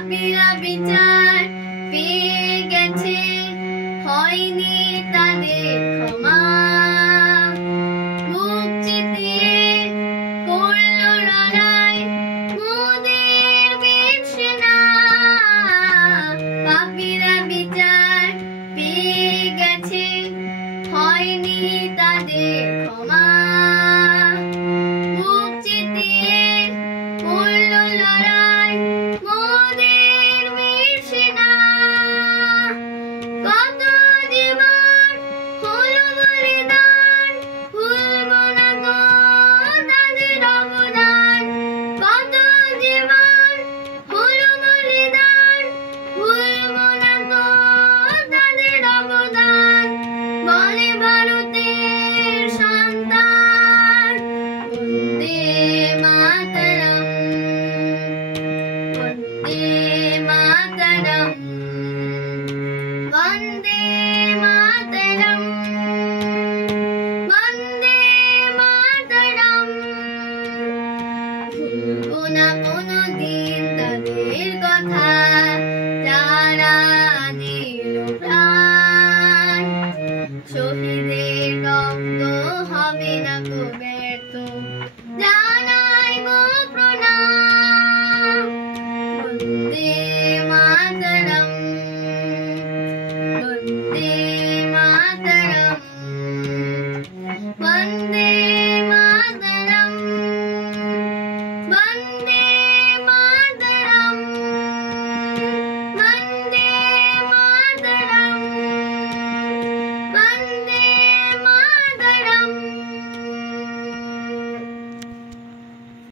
পাপীরা বিচার পেয়ে গেছে, হয়নি তাদের ক্ষমা। বুক চিতিয়ে করলো লড়াই মোদের বীর সেনা। পাপীরা বিচার পেয়ে গেছে, হয়নি তাদের ক্ষমা। বুক চিতিয়ে করলো লড়াই মোদের বীর সেনা। কত জীবন হলো বলিদান, ভুলবো না গো তাদের অবদান। কত জীবন হলো বলিদান, ভুলবো না গো তাদের অবদান। বলে ভারতের সন্তান, বন্দে মাতরম, বন্দে মাতরম, বন্দে মাতরম, বন্দে মাতরম। ভুলবো না কোনোদিন তাদের কথা, যারা দিল প্রাণ। শহীদের রক্ত হবে না গো ব্যর্থ, জানাই গো প্রণাম। বন্দে